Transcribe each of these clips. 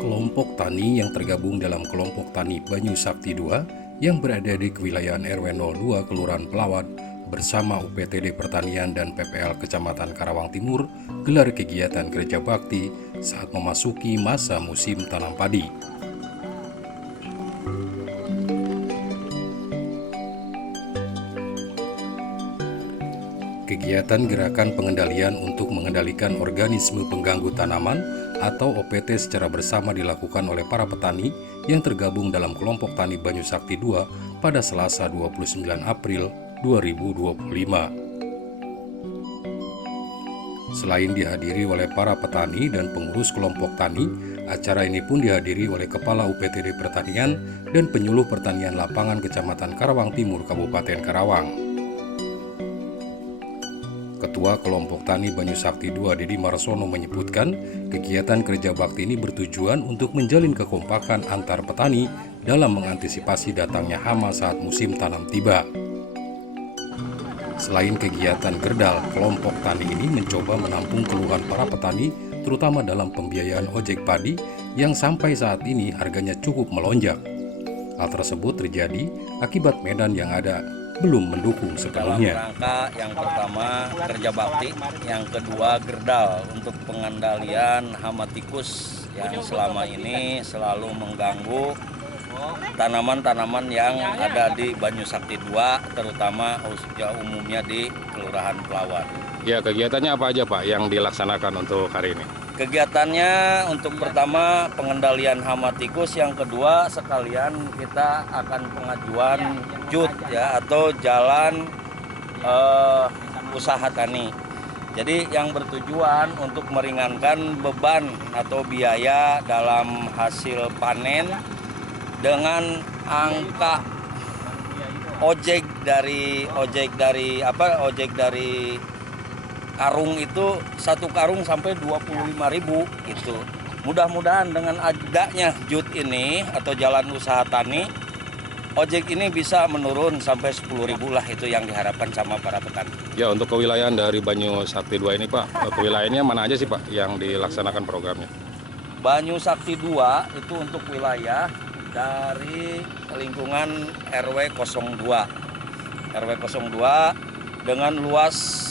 Kelompok tani yang tergabung dalam kelompok tani Banyu Sakti II yang berada di kewilayahan RW 02 Kelurahan Pelawat bersama UPTD Pertanian dan PPL Kecamatan Karawang Timur gelar kegiatan kerja bakti saat memasuki masa musim tanam padi. Kegiatan gerakan pengendalian untuk mengendalikan organisme pengganggu tanaman atau OPT secara bersama dilakukan oleh para petani yang tergabung dalam kelompok tani Banyu Sakti II pada Selasa 29 April 2025. Selain dihadiri oleh para petani dan pengurus kelompok tani, acara ini pun dihadiri oleh Kepala UPTD Pertanian dan Penyuluh Pertanian Lapangan Kecamatan Karawang Timur, Kabupaten Karawang. Ketua Kelompok Tani Banyu Sakti II Dedi Marsono menyebutkan kegiatan kerja bakti ini bertujuan untuk menjalin kekompakan antar petani dalam mengantisipasi datangnya hama saat musim tanam tiba. Selain kegiatan gerdal, kelompok tani ini mencoba menampung keluhan para petani terutama dalam pembiayaan ojek padi yang sampai saat ini harganya cukup melonjak. Hal tersebut terjadi akibat medan yang ada belum mendukung sepenuhnya. Dalam rangka yang pertama kerja bakti, yang kedua gerdal untuk pengendalian hama tikus yang selama ini selalu mengganggu tanaman-tanaman yang ada di Banyu Sakti II, terutama umumnya di Kelurahan Pelawat. Ya, kegiatannya apa aja Pak yang dilaksanakan untuk hari ini? Kegiatannya untuk pertama pengendalian hama tikus, yang kedua sekalian kita akan pengajuan JUT ya atau jalan usaha tani. Jadi yang bertujuan untuk meringankan beban atau biaya dalam hasil panen dengan angka ojek dari karung itu, satu karung sampai 25.000 gitu. Mudah-mudahan dengan adanya JUT ini atau jalan usaha tani, ojek ini bisa menurun sampai 10.000 lah, itu yang diharapkan sama para petani. Ya, untuk kewilayahan dari Banyu Sakti II ini Pak, kewilayahannya mana aja sih Pak yang dilaksanakan programnya? Banyu Sakti II itu untuk wilayah dari lingkungan RW 02. RW 02 dengan luas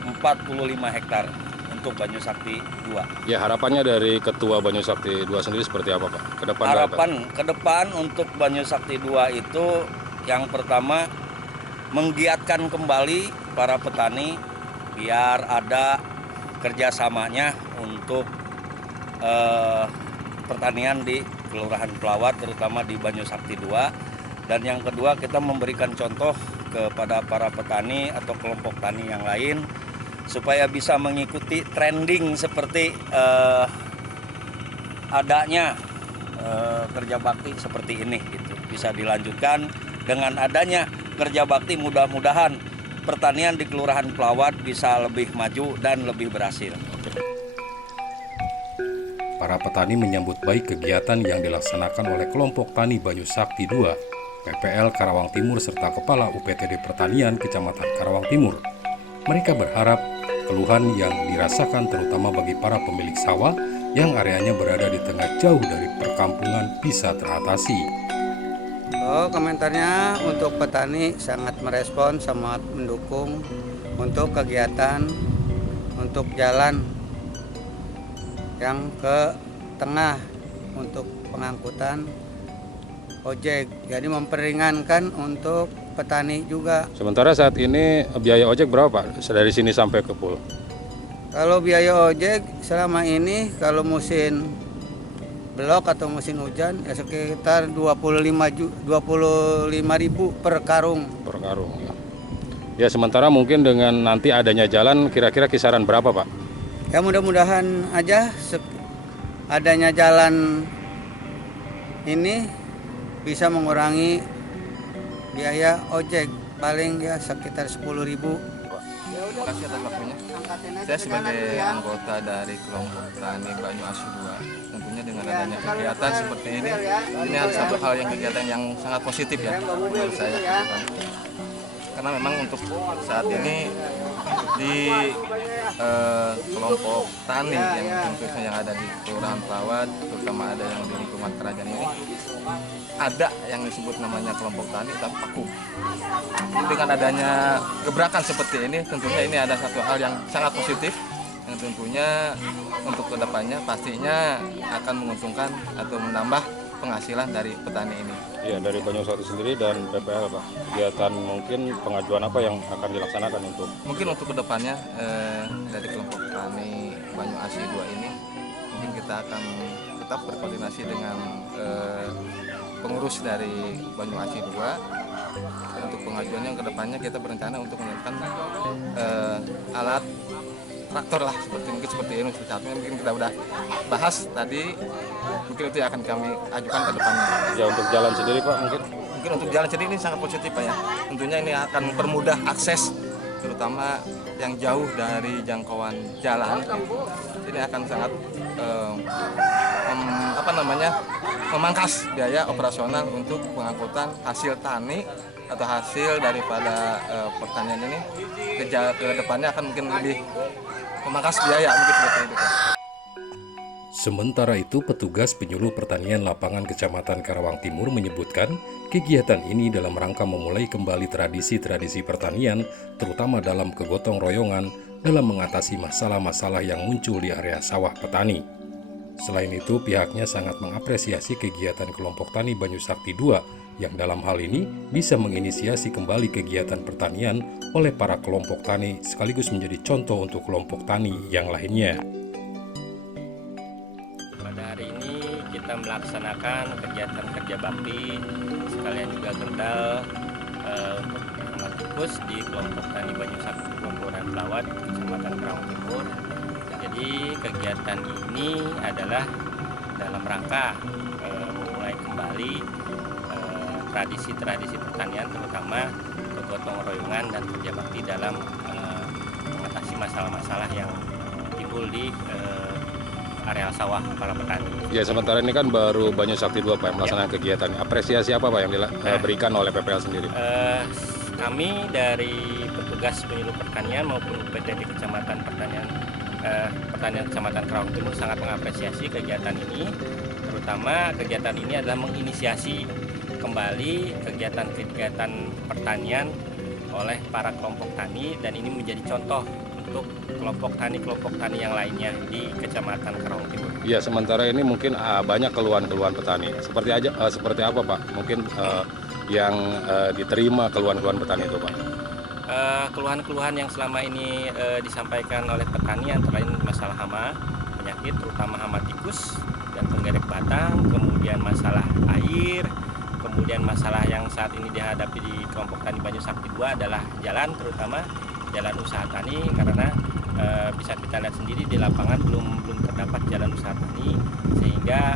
45 hektar untuk Banyu Sakti II. Ya, harapannya dari Ketua Banyu Sakti II sendiri seperti apa Pak? Ke depan untuk Banyu Sakti II itu yang pertama menggiatkan kembali para petani biar ada kerjasamanya untuk pertanian di Kelurahan Pelawat, terutama di Banyu Sakti II. Dan yang kedua kita memberikan contoh kepada para petani atau kelompok tani yang lain supaya bisa mengikuti trending seperti adanya kerja bakti seperti ini gitu. Bisa dilanjutkan dengan adanya kerja bakti, mudah-mudahan pertanian di Kelurahan Pelawat bisa lebih maju dan lebih berhasil. Para petani menyambut baik kegiatan yang dilaksanakan oleh kelompok tani Banyu Sakti II, PPL Karawang Timur serta Kepala UPTD Pertanian Kecamatan Karawang Timur. Mereka berharap keluhan yang dirasakan terutama bagi para pemilik sawah yang areanya berada di tengah jauh dari perkampungan bisa teratasi. Komentarnya untuk petani sangat merespon, sangat mendukung untuk kegiatan untuk jalan yang ke tengah untuk pengangkutan ojek. Jadi memperingankan untuk petani juga. Sementara saat ini biaya ojek berapa Pak dari sini sampai ke Pul? Kalau biaya ojek selama ini kalau musim belok atau musim hujan ya sekitar 25.000 per karung. Per karung ya. Ya, sementara mungkin dengan nanti adanya jalan kira-kira kisaran berapa Pak? Ya mudah-mudahan aja adanya jalan ini bisa mengurangi biaya ojek, paling ya sekitar 10.000. Terima kasih atas waktunya. Saya sebagai anggota dari kelompok tani Banyu Asih 2, tentunya dengan adanya kegiatan seperti ini adalah satu hal yang kegiatan yang sangat positif ya menurut saya. Karena memang untuk saat ini di kelompok tani yang khususnya yang ada di Kelurahan Pelawat, terutama ada yang di lingkungan kerajaan ini, ada yang disebut namanya kelompok tani tapi vakum. Dengan adanya gebrakan seperti ini, tentunya ini ada satu hal yang sangat positif yang tentunya untuk kedepannya pastinya akan menguntungkan atau menambah penghasilan dari petani ini. Ya, dari Banyu Sakti sendiri dan PPL Pak, kegiatan mungkin pengajuan apa yang akan dilaksanakan untuk? Mungkin untuk kedepannya dari kelompok tani Banyu Asih 2 ini, mungkin kita akan tetap berkoordinasi dengan pengurus dari Banyu Asih 2. Untuk pengajuannya ke depannya kita berencana untuk menyiapkan alat traktor lah, seperti ini untuk saat ini mungkin kita udah bahas tadi, mungkin itu yang akan kami ajukan ke depannya. Ya, untuk jalan sendiri Pak Mungkin untuk jalan sendiri ini sangat positif Pak ya. Tentunya ini akan mempermudah akses, terutama yang jauh dari jangkauan jalan. Ini akan sangat memangkas biaya operasional untuk pengangkutan hasil tani atau hasil daripada pertanian ini ke depannya akan mungkin lebih memangkas biaya mungkin seperti itu. Sementara itu, petugas penyuluh pertanian lapangan Kecamatan Karawang Timur menyebutkan kegiatan ini dalam rangka memulai kembali tradisi-tradisi pertanian, terutama dalam kegotong royongan dalam mengatasi masalah-masalah yang muncul di area sawah petani. Selain itu, pihaknya sangat mengapresiasi kegiatan kelompok tani Banyu Sakti 2 yang dalam hal ini bisa menginisiasi kembali kegiatan pertanian oleh para kelompok tani sekaligus menjadi contoh untuk kelompok tani yang lainnya. Pada hari ini kita melaksanakan kegiatan kerja bakti sekalian juga gerdal untuk Hamatikus di kelompok tani Banyu Sakti Kelurahan Pelawat, Kecamatan Karawang Timur. Jadi kegiatan ini adalah dalam rangka memulai kembali tradisi-tradisi pertanian, terutama kegotong royongan dan kerja bakti dalam mengatasi masalah-masalah yang timbul di area sawah para petani. Ya, sementara ini kan baru Banyu Sakti 2 Pak yang melaksanakan kegiatan. Apresiasi apa Pak yang diberikan oleh PPL sendiri? Kami dari petugas penyuluh pertanian maupun UPTD Kecamatan Pertanian Kecamatan Karawang Timur sangat mengapresiasi kegiatan ini, terutama kegiatan ini adalah menginisiasi kembali kegiatan-kegiatan pertanian oleh para kelompok tani, dan ini menjadi contoh untuk kelompok tani yang lainnya di Kecamatan Karawang Timur. Ya, sementara ini mungkin banyak keluhan-keluhan petani. Seperti apa Pak? Mungkin yang diterima keluhan-keluhan petani itu Pak? Keluhan-keluhan yang selama ini disampaikan oleh petani antara lain masalah hama, penyakit terutama hama tikus dan penggerek batang, kemudian masalah air, kemudian masalah yang saat ini dihadapi di kelompok tani Banyu Sakti 2 adalah jalan, terutama jalan usaha tani, karena bisa kita lihat sendiri di lapangan belum terdapat jalan usaha tani, sehingga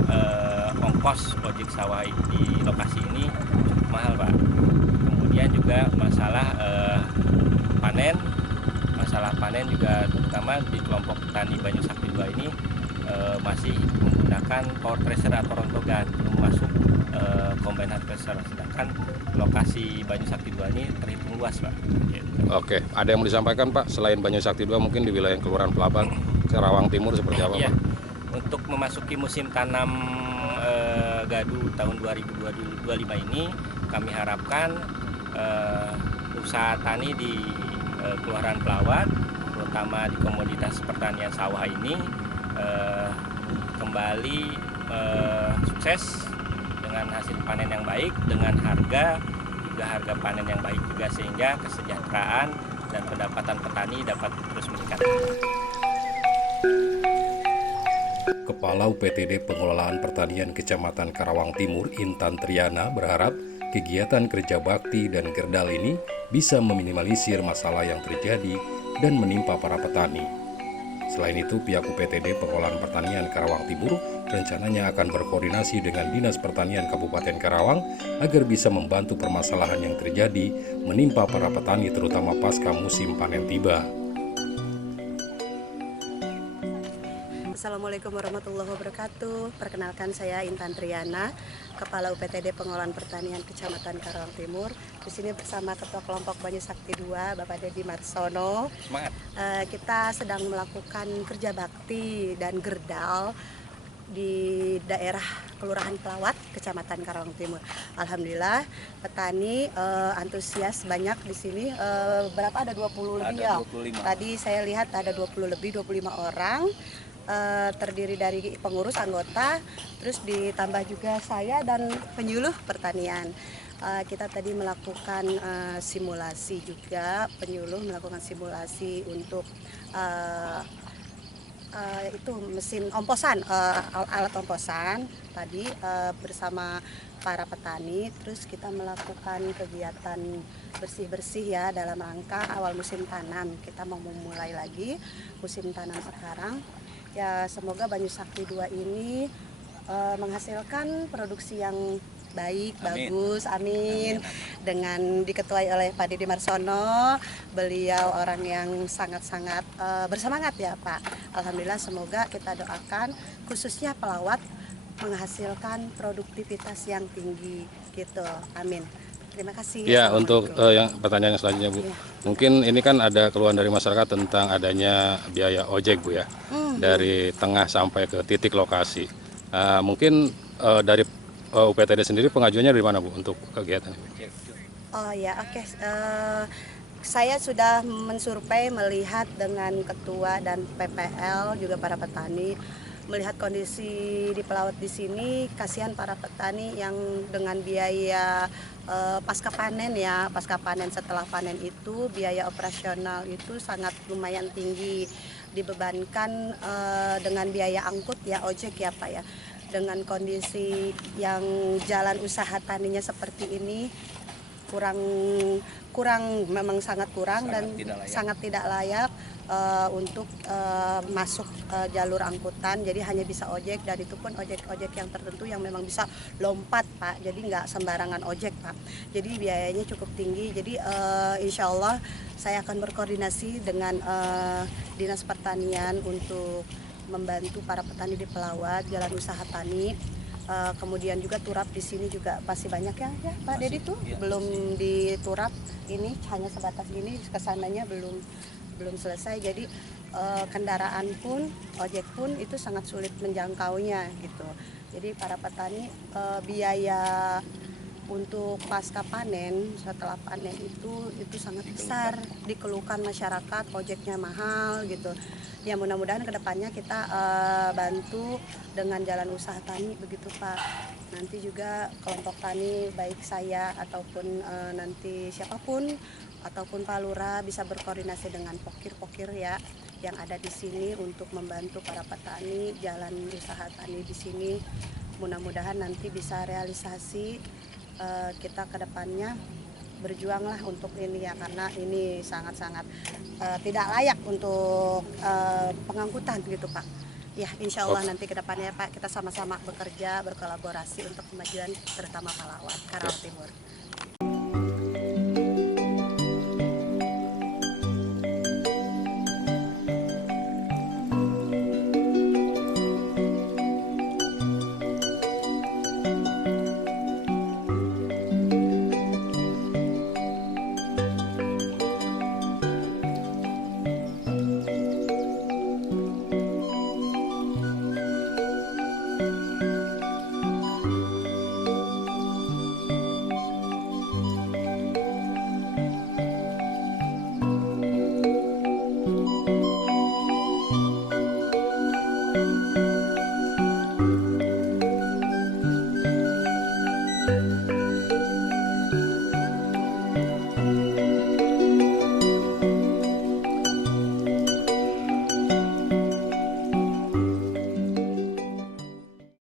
ongkos ojek sawah di lokasi ini cukup mahal Pak. Kemudian juga masalah panen juga terutama di kelompok tani Banyu Sakti 2 ini masih menggunakan power thresher atau rontogan, belum masuk combine harvester, sedangkan lokasi Banyu Sakti 2 ini terhitung luas Pak. Oke, ada yang mau disampaikan Pak selain Banyu Sakti 2 mungkin di wilayah Kelurahan Pelawat, Karawang Timur seperti apa Iya. Pak? Untuk memasuki musim tanam gadu tahun 2025 ini, kami harapkan usaha tani di Kelurahan Pelawat, terutama di komoditas pertanian sawah ini kembali sukses dengan hasil panen yang baik, dengan harga panen yang baik juga, sehingga kesejahteraan dan pendapatan petani dapat terus meningkat. Kepala UPTD Pengelolaan Pertanian Kecamatan Karawang Timur, Intan Triana, berharap kegiatan kerja bakti dan gerdal ini bisa meminimalisir masalah yang terjadi dan menimpa para petani. Selain itu, pihak UPTD Pengolahan Pertanian Karawang Timur rencananya akan berkoordinasi dengan Dinas Pertanian Kabupaten Karawang agar bisa membantu permasalahan yang terjadi menimpa para petani terutama pasca musim panen tiba. Assalamualaikum warahmatullahi wabarakatuh. Perkenalkan saya Intan Triana, Kepala UPTD Pengolahan Pertanian Kecamatan Karawang Timur. Di sini bersama Ketua Kelompok Banyu Sakti 2, Bapak Dedi Marsono. Kita sedang melakukan kerja bakti dan gerdal di daerah Kelurahan Pelawat, Kecamatan Karawang Timur. Alhamdulillah, petani antusias banyak di sini. Berapa? Ada 20 lebih ya? 25. Tadi saya lihat ada 20 lebih, 25 orang. Terdiri dari pengurus anggota, terus ditambah juga saya dan penyuluh pertanian. Kita tadi melakukan simulasi juga, penyuluh melakukan simulasi untuk itu mesin omposan, alat omposan tadi bersama para petani. Terus kita melakukan kegiatan bersih-bersih ya dalam rangka awal musim tanam. Kita mau memulai lagi musim tanam sekarang. Ya, semoga Banyu Sakti 2 ini menghasilkan produksi yang baik, bagus, amin. Dengan diketuai oleh Pak Dedi Marsono, beliau orang yang sangat-sangat bersemangat ya Pak. Alhamdulillah, semoga kita doakan khususnya Pelawat menghasilkan produktivitas yang tinggi gitu, amin. Terima kasih. Ya, untuk yang pertanyaan selanjutnya Bu, mungkin ini kan ada keluhan dari masyarakat tentang adanya biaya ojek Bu ya, dari tengah sampai ke titik lokasi. Mungkin dari UPTD sendiri pengajuannya dari mana Bu untuk kegiatan ini? Oh ya, oke. Saya sudah mensurvei, melihat dengan ketua dan PPL juga para petani, melihat kondisi di Pelawat di sini. Kasihan para petani yang dengan biaya pasca panen ya, pasca panen setelah panen itu biaya operasional itu sangat lumayan tinggi, dibebankan dengan biaya angkut ya, ojek ya Pak ya. Dengan kondisi yang jalan usaha taninya seperti ini kurang memang sangat kurang dan sangat tidak layak untuk masuk jalur angkutan. Jadi hanya bisa ojek, dan itu pun ojek-ojek yang tertentu yang memang bisa lompat Pak, jadi nggak sembarangan ojek Pak, jadi biayanya cukup tinggi. Jadi insya Allah saya akan berkoordinasi dengan Dinas Pertanian untuk membantu para petani di Pelawat, jalan usaha tani. Kemudian juga turap di sini juga pasti banyak ya Pak Dedi tuh iya, belum diturap, ini hanya sebatas ini, kesananya belum selesai. Jadi kendaraan pun, ojek pun itu sangat sulit menjangkaunya gitu. Jadi para petani biaya untuk pasca panen, setelah panen itu sangat besar, dikeluhkan masyarakat, ojeknya mahal gitu. Ya mudah-mudahan kedepannya kita bantu dengan jalan usaha tani begitu Pak. Nanti juga kelompok tani baik saya ataupun nanti siapapun ataupun Pak Lurah bisa berkoordinasi dengan pokir-pokir ya yang ada di sini untuk membantu para petani jalan usaha tani di sini. Mudah-mudahan nanti bisa realisasi. Kita ke depannya berjuanglah untuk ini ya, karena ini sangat-sangat tidak layak untuk pengangkutan gitu Pak. Ya insya Allah nanti ke depannya Pak kita sama-sama bekerja, berkolaborasi untuk kemajuan terutama Pelawat, Karawang Timur.